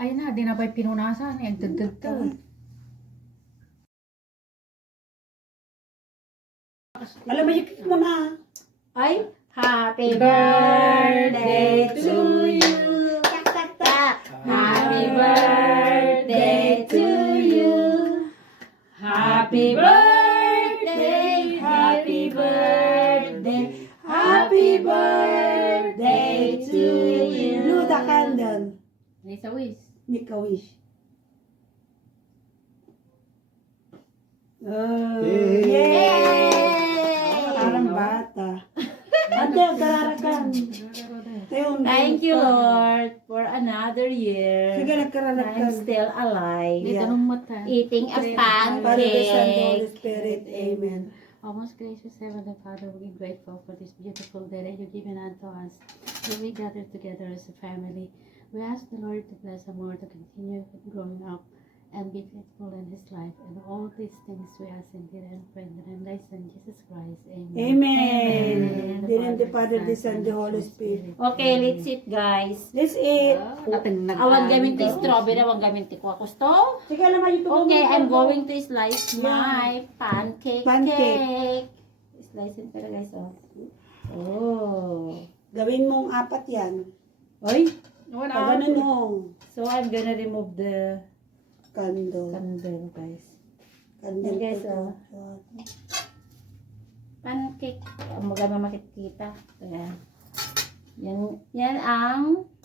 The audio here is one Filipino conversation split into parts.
Ay na, di na ba'y pinunasan. Ang dagdag. Alam mo, ikit mo na. Ay, happy birthday to you. Tak, tak, tak. Happy birthday to you. Happy birthday, happy birthday, happy birthday to you. Blow the candle. May sa wish. Make a wish. Oh, yay! Parang bata. Ate, kararakan. Thank you, Lord, for another year. Sige, I'm nagkararakan. still alive, Dito nung mata. eating a Father, the Son, the Holy pancake. Spirit. Amen. Our most gracious Heavenly Father, we are grateful for this beautiful day that you've given unto us. When we gather together as a family, we ask the Lord to bless our more to continue growing up and be faithful in His life. And all these things we ask in the name and thy Son, Jesus Christ. Amen. Amen. Din the Father, the Son, the Holy Spirit. Okay, let's eat, guys. Let's eat. Awan gamin to strawberry, awan gamin to gusto. Sige, alam mo, ito. Okay, I'm going to slice my pancake. Pancake. Slice it pala, guys, oh. Oh. Gawin mong 4 yan. Oy. Pag ganun mo. So, I'm gonna remove the Candle. candle, guys. Candle. Yes, oh. Pancake. Magama makikita. Ayan. Yan ang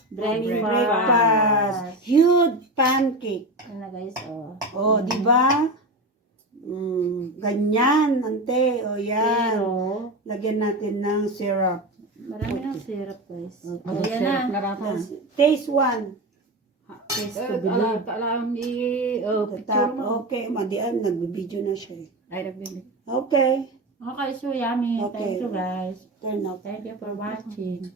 breakfast. Breakfast. Huge pancake. Yan na, guys, oh. Oh, di ba? Ganyan, ante. O yan. Pero, Lagyan natin ng syrup. marami ng syrup, guys. Ang Oh, yan na. Taste 1. Taste to believe. Alam Okay, madian, nagbibideo na siya. Ay, nagbibig. Okay. Okay, so yummy. Okay. Thank you, guys. Turn off. Thank you for watching.